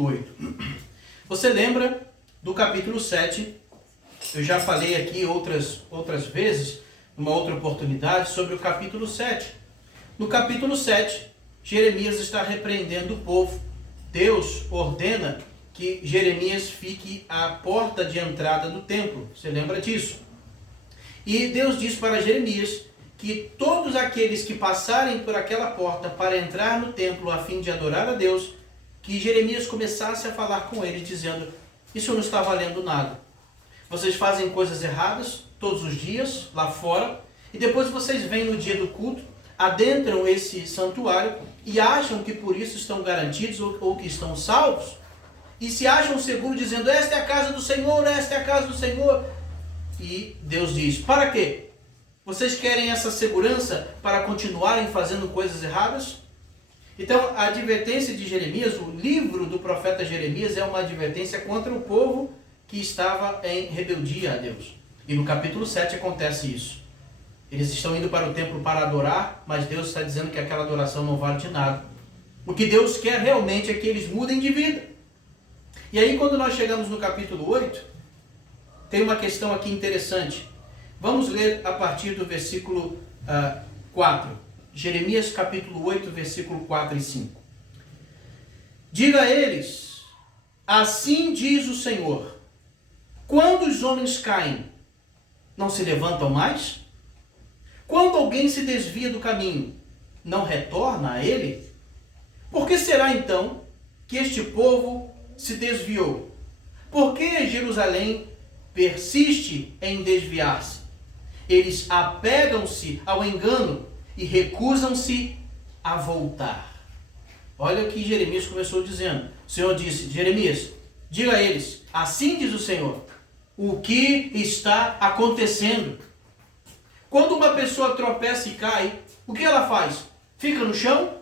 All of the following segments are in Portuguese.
capítulo 8. Você lembra do capítulo 7? Eu já falei aqui outras vezes, numa outra oportunidade, sobre o capítulo 7. No capítulo 7, Jeremias está repreendendo o povo. Deus ordena que Jeremias fique à porta de entrada do templo. Você lembra disso? E Deus diz para Jeremias que todos aqueles que passarem por aquela porta para entrar no templo a fim de adorar a Deus, que Jeremias começasse a falar com eles, dizendo: isso não está valendo nada. Vocês fazem coisas erradas todos os dias lá fora, e depois vocês vêm no dia do culto, adentram esse santuário e acham que por isso estão garantidos ou que estão salvos, e se acham seguros dizendo: esta é a casa do Senhor, esta é a casa do Senhor. E Deus diz: para quê? Vocês querem essa segurança para continuarem fazendo coisas erradas? Então, a advertência de Jeremias, o livro do profeta Jeremias, é uma advertência contra o povo que estava em rebeldia a Deus. E no capítulo 7 acontece isso. Eles estão indo para o templo para adorar, mas Deus está dizendo que aquela adoração não vale de nada. O que Deus quer realmente é que eles mudem de vida. E aí, quando nós chegamos no capítulo 8, tem uma questão aqui interessante. Vamos ler a partir do versículo 4. Jeremias capítulo 8, versículo 4 e 5. Diga a eles: assim diz o Senhor, quando os homens caem, não se levantam mais? Quando alguém se desvia do caminho, não retorna a ele? Por que será então que este povo se desviou? Por que Jerusalém persiste em desviar-se? Eles apegam-se ao engano e recusam-se a voltar. Olha o que Jeremias começou dizendo. O Senhor disse: Jeremias, diga a eles, assim diz o Senhor, o que está acontecendo. Quando uma pessoa tropeça e cai, o que ela faz? Fica no chão?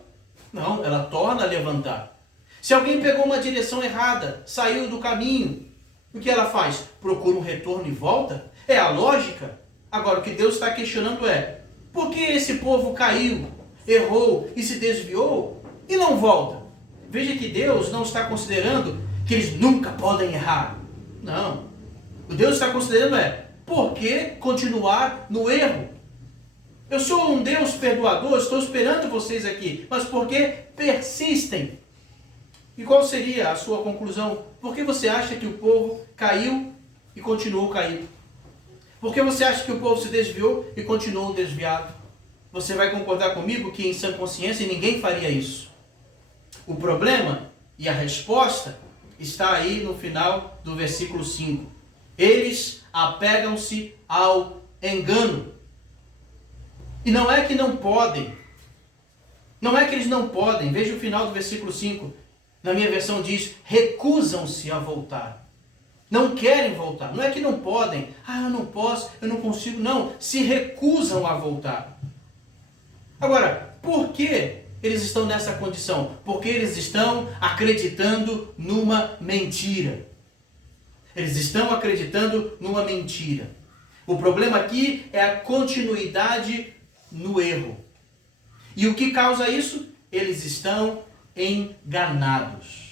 Não, ela torna a levantar. Se alguém pegou uma direção errada, saiu do caminho, o que ela faz? Procura um retorno e volta? É a lógica. Agora, o que Deus está questionando é: por que esse povo caiu, errou e se desviou e não volta? Veja que Deus não está considerando que eles nunca podem errar. Não. O Deus está considerando por que continuar no erro? Eu sou um Deus perdoador, estou esperando vocês aqui, mas por que persistem? E qual seria a sua conclusão? Por que você acha que o povo caiu e continuou caído? Por que você acha que o povo se desviou e continuou desviado? Você vai concordar comigo que em sã consciência ninguém faria isso. O problema e a resposta está aí no final do versículo 5. Eles apegam-se ao engano. E não é que não podem. Não é que eles não podem. Veja o final do versículo 5. Na minha versão diz: recusam-se a voltar. Não querem voltar. Não é que não podem. Eu não posso, eu não consigo. Não, se recusam a voltar. Agora, por que eles estão nessa condição? Porque eles estão acreditando numa mentira. Eles estão acreditando numa mentira. O problema aqui é a continuidade no erro. E o que causa isso? Eles estão enganados.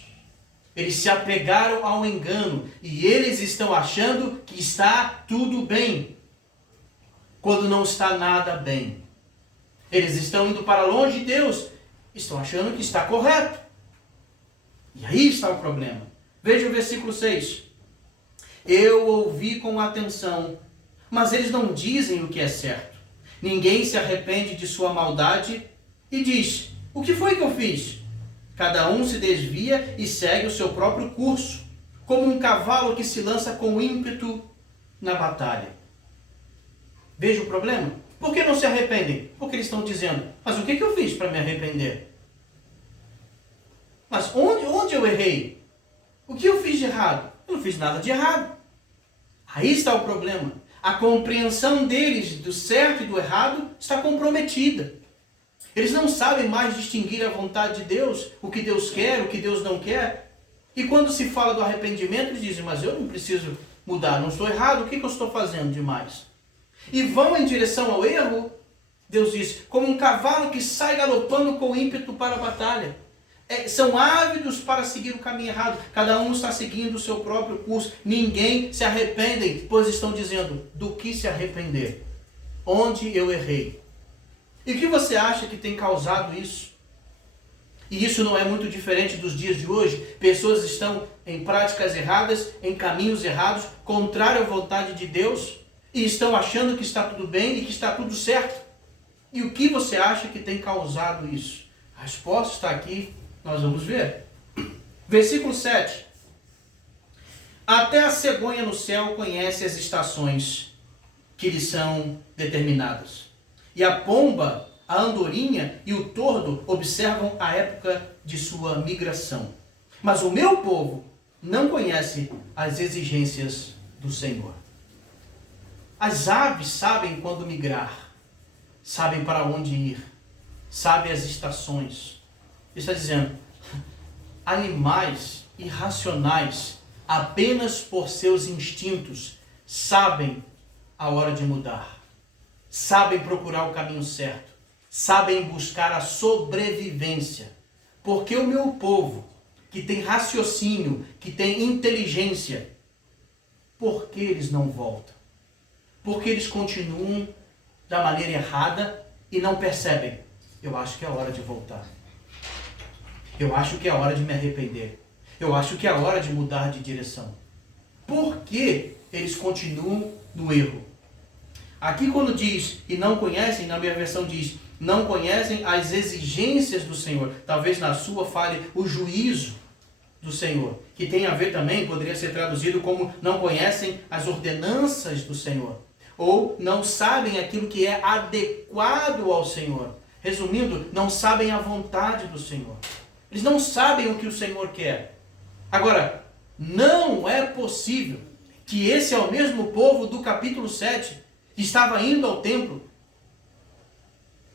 Eles se apegaram ao engano e eles estão achando que está tudo bem, quando não está nada bem. Eles estão indo para longe de Deus, estão achando que está correto. E aí está o problema. Veja o versículo 6. Eu ouvi com atenção, mas eles não dizem o que é certo. Ninguém se arrepende de sua maldade e diz: o que foi que eu fiz? Cada um se desvia e segue o seu próprio curso, como um cavalo que se lança com ímpeto na batalha. Veja o problema? Por que não se arrependem? Porque eles estão dizendo: mas o que eu fiz para me arrepender? Mas onde eu errei? O que eu fiz de errado? Eu não fiz nada de errado. Aí está o problema. A compreensão deles do certo e do errado está comprometida. Eles não sabem mais distinguir a vontade de Deus, o que Deus quer, o que Deus não quer. E quando se fala do arrependimento, eles dizem: mas eu não preciso mudar, não estou errado, o que eu estou fazendo demais? E vão em direção ao erro. Deus diz: como um cavalo que sai galopando com ímpeto para a batalha. São ávidos para seguir o caminho errado. Cada um está seguindo o seu próprio curso. Ninguém se arrepende, pois estão dizendo, do que se arrepender? Onde eu errei? E o que você acha que tem causado isso? E isso não é muito diferente dos dias de hoje. Pessoas estão em práticas erradas, em caminhos errados, contrário à vontade de Deus, e estão achando que está tudo bem e que está tudo certo. E o que você acha que tem causado isso? A resposta está aqui, nós vamos ver. Versículo 7. Até a cegonha no céu conhece as estações que lhe são determinadas. E a pomba, a andorinha e o tordo observam a época de sua migração. Mas o meu povo não conhece as exigências do Senhor. As aves sabem quando migrar, sabem para onde ir, sabem as estações. Ele está dizendo, animais irracionais, apenas por seus instintos, sabem a hora de mudar, sabem procurar o caminho certo, sabem buscar a sobrevivência. Porque o meu povo, que tem raciocínio, que tem inteligência, por que eles não voltam? Porque eles continuam da maneira errada e não percebem. Eu acho que é hora de voltar. Eu acho que é hora de me arrepender. Eu acho que é hora de mudar de direção. Por que eles continuam no erro? Aqui quando diz, e não conhecem, na minha versão diz, não conhecem as exigências do Senhor. Talvez na sua fale o juízo do Senhor. Que tem a ver também, poderia ser traduzido como não conhecem as ordenanças do Senhor. Ou não sabem aquilo que é adequado ao Senhor. Resumindo, não sabem a vontade do Senhor. Eles não sabem o que o Senhor quer. Agora, não é possível que esse é o mesmo povo do capítulo 7, que estava indo ao templo,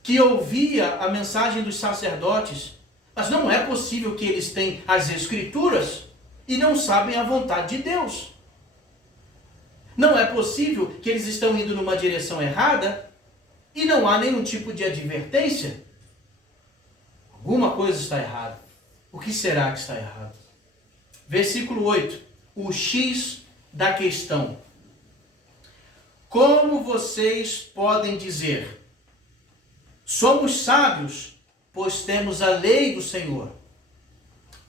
que ouvia a mensagem dos sacerdotes, mas não é possível que eles tenham as Escrituras e não sabem a vontade de Deus. Não é possível que eles estão indo numa direção errada e não há nenhum tipo de advertência. Alguma coisa está errada. O que será que está errado? Versículo 8. O X da questão. Como vocês podem dizer, somos sábios, pois temos a lei do Senhor,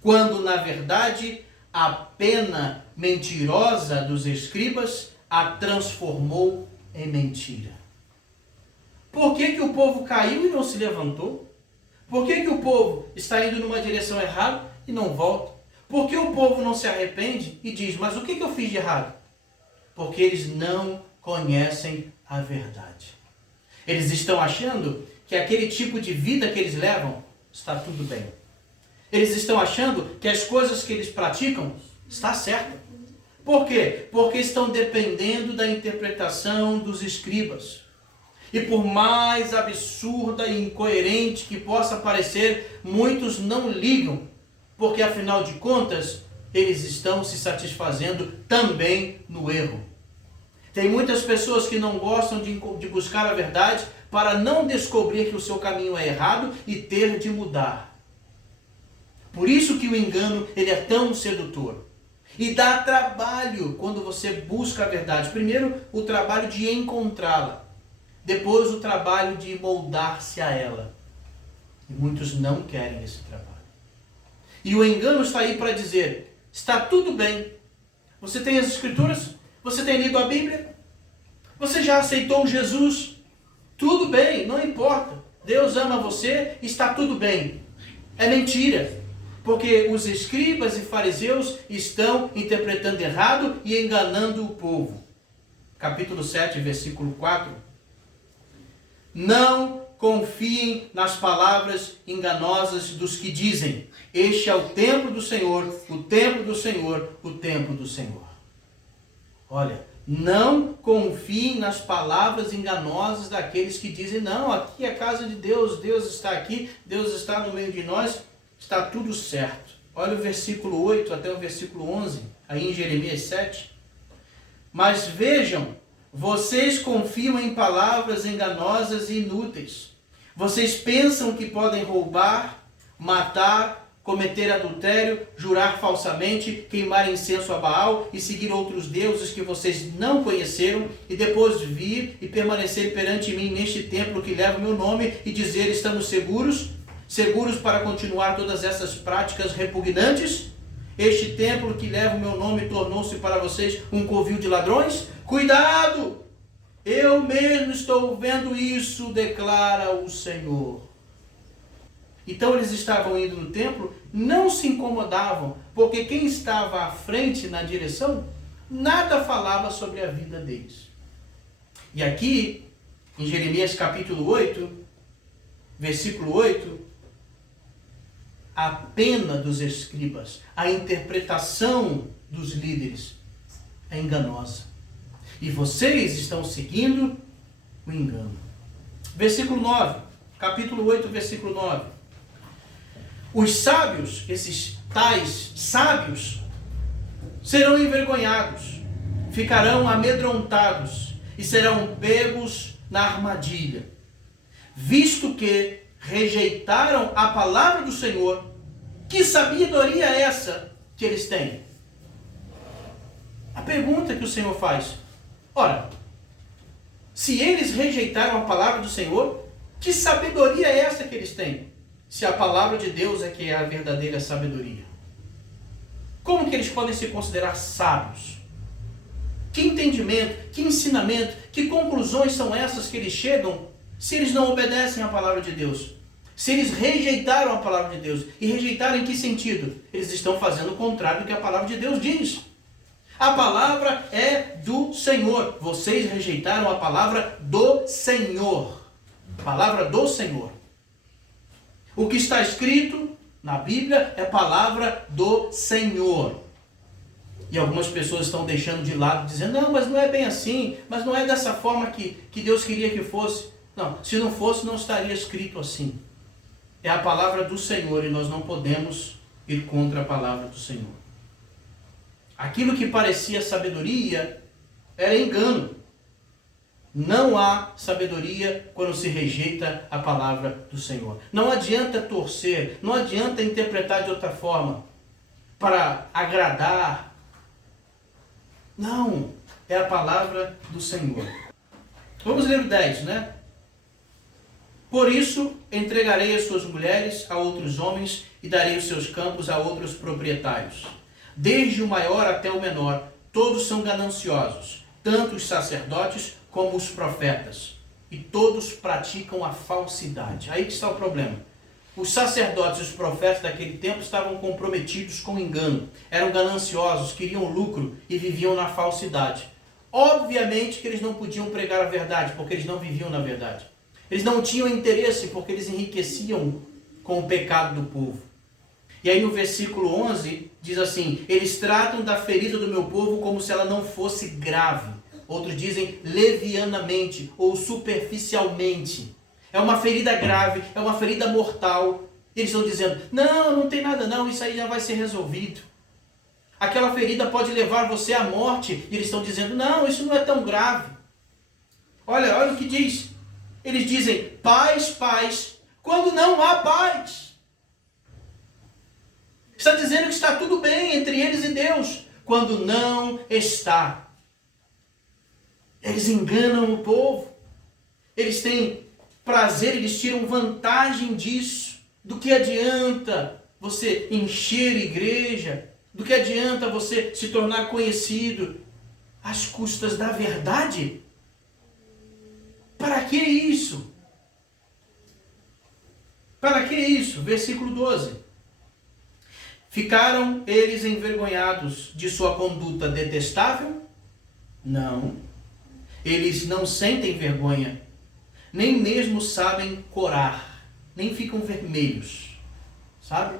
quando na verdade a pena mentirosa dos escribas a transformou em mentira? Por que o povo caiu e não se levantou? Por que o povo está indo numa direção errada e não volta? Por que o povo não se arrepende e diz, mas o que eu fiz de errado? Porque eles não conhecem a verdade. Eles estão achando que aquele tipo de vida que eles levam está tudo bem. Eles estão achando que as coisas que eles praticam está certo. Por quê? Porque estão dependendo da interpretação dos escribas. E por mais absurda e incoerente que possa parecer, muitos não ligam, porque afinal de contas, eles estão se satisfazendo também no erro. Tem muitas pessoas que não gostam de buscar a verdade para não descobrir que o seu caminho é errado e ter de mudar. Por isso que o engano ele é tão sedutor. E dá trabalho quando você busca a verdade. Primeiro, o trabalho de encontrá-la. Depois, o trabalho de moldar-se a ela. E muitos não querem esse trabalho. E o engano está aí para dizer, está tudo bem. Você tem as Escrituras? Você tem lido a Bíblia? Você já aceitou Jesus? Tudo bem, não importa. Deus ama você, está tudo bem. É mentira. Porque os escribas e fariseus estão interpretando errado e enganando o povo. Capítulo 7, versículo 4. Não confiem nas palavras enganosas dos que dizem, este é o templo do Senhor, o templo do Senhor, o templo do Senhor. Olha, não confiem nas palavras enganosas daqueles que dizem, não, aqui é a casa de Deus, Deus está aqui, Deus está no meio de nós, está tudo certo. Olha o versículo 8 até o versículo 11, aí em Jeremias 7. Mas vejam, vocês confiam em palavras enganosas e inúteis. Vocês pensam que podem roubar, matar cometer adultério, jurar falsamente, queimar incenso a Baal e seguir outros deuses que vocês não conheceram, e depois vir e permanecer perante mim neste templo que leva o meu nome e dizer: estamos seguros? Seguros para continuar todas essas práticas repugnantes? Este templo que leva o meu nome tornou-se para vocês um covil de ladrões? Cuidado! Eu mesmo estou vendo isso, declara o Senhor. Então eles estavam indo no templo, não se incomodavam, porque quem estava à frente na direção, nada falava sobre a vida deles. E aqui, em Jeremias capítulo 8, versículo 8, a pena dos escribas, a interpretação dos líderes é enganosa. E vocês estão seguindo o engano. Versículo 9, capítulo 8, versículo 9. Os sábios, esses tais sábios, serão envergonhados, ficarão amedrontados e serão pegos na armadilha, visto que rejeitaram a palavra do Senhor. Que sabedoria é essa que eles têm? A pergunta que o Senhor faz: ora, se eles rejeitaram a palavra do Senhor, que sabedoria é essa que eles têm? Se a palavra de Deus é que é a verdadeira sabedoria. Como que eles podem se considerar sábios? Que entendimento, que ensinamento, que conclusões são essas que eles chegam se eles não obedecem à palavra de Deus? Se eles rejeitaram a palavra de Deus. E rejeitaram em que sentido? Eles estão fazendo o contrário do que a palavra de Deus diz. A palavra é do Senhor. Vocês rejeitaram a palavra do Senhor. Palavra do Senhor. O que está escrito na Bíblia é palavra do Senhor. E algumas pessoas estão deixando de lado, dizendo: não, mas não é bem assim, mas não é dessa forma que Deus queria que fosse. Não, se não fosse, não estaria escrito assim. É a palavra do Senhor e nós não podemos ir contra a palavra do Senhor. Aquilo que parecia sabedoria era engano. Não há sabedoria quando se rejeita a palavra do Senhor. Não adianta torcer, não adianta interpretar de outra forma para agradar. Não, é a palavra do Senhor. Vamos ler o 10, né? Por isso, entregarei as suas mulheres a outros homens e darei os seus campos a outros proprietários. Desde o maior até o menor, todos são gananciosos, tanto os sacerdotes como os profetas, e todos praticam a falsidade. Aí que está o problema. Os sacerdotes e os profetas daquele tempo estavam comprometidos com o engano, eram gananciosos, queriam lucro e viviam na falsidade. Obviamente que eles não podiam pregar a verdade, porque eles não viviam na verdade. Eles não tinham interesse, porque eles enriqueciam com o pecado do povo. E aí no versículo 11 diz assim: eles tratam da ferida do meu povo como se ela não fosse grave. Outros dizem levianamente ou superficialmente. É uma ferida grave, é uma ferida mortal. Eles estão dizendo: não, não tem nada não, isso aí já vai ser resolvido. Aquela ferida pode levar você à morte. E eles estão dizendo: não, isso não é tão grave. Olha o que diz. Eles dizem paz, paz, quando não há paz. Está dizendo que está tudo bem entre eles e Deus, quando não está. Eles enganam o povo. Eles têm prazer, eles tiram vantagem disso. Do que adianta você encher igreja? Do que adianta você se tornar conhecido às custas da verdade? Para que isso? Para que isso? Versículo 12. Ficaram eles envergonhados de sua conduta detestável? Não. Eles não sentem vergonha, nem mesmo sabem corar, nem ficam vermelhos, sabe?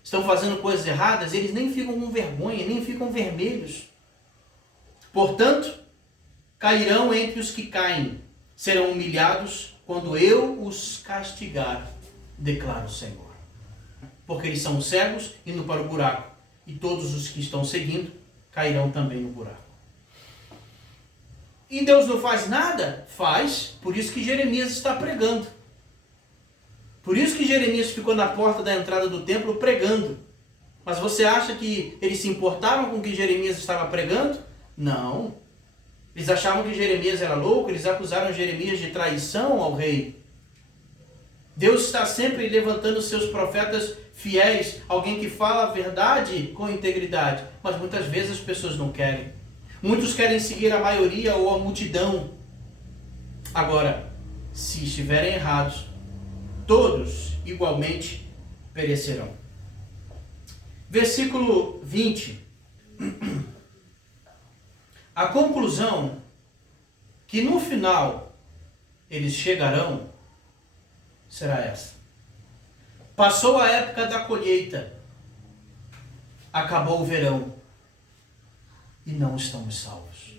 Estão fazendo coisas erradas, eles nem ficam com vergonha, nem ficam vermelhos. Portanto, cairão entre os que caem, serão humilhados quando eu os castigar, declara o Senhor. Porque eles são cegos indo para o buraco, e todos os que estão seguindo cairão também no buraco. E Deus não faz nada? Faz, por isso que Jeremias está pregando. Por isso que Jeremias ficou na porta da entrada do templo pregando. Mas você acha que eles se importavam com o que Jeremias estava pregando? Não. Eles achavam que Jeremias era louco, eles acusaram Jeremias de traição ao rei. Deus está sempre levantando seus profetas fiéis, alguém que fala a verdade com integridade, mas muitas vezes as pessoas não querem. Muitos querem seguir a maioria ou a multidão. Agora, se estiverem errados, todos igualmente perecerão. Versículo 20. A conclusão que no final eles chegarão será essa. Passou a época da colheita, acabou o verão e não estamos salvos.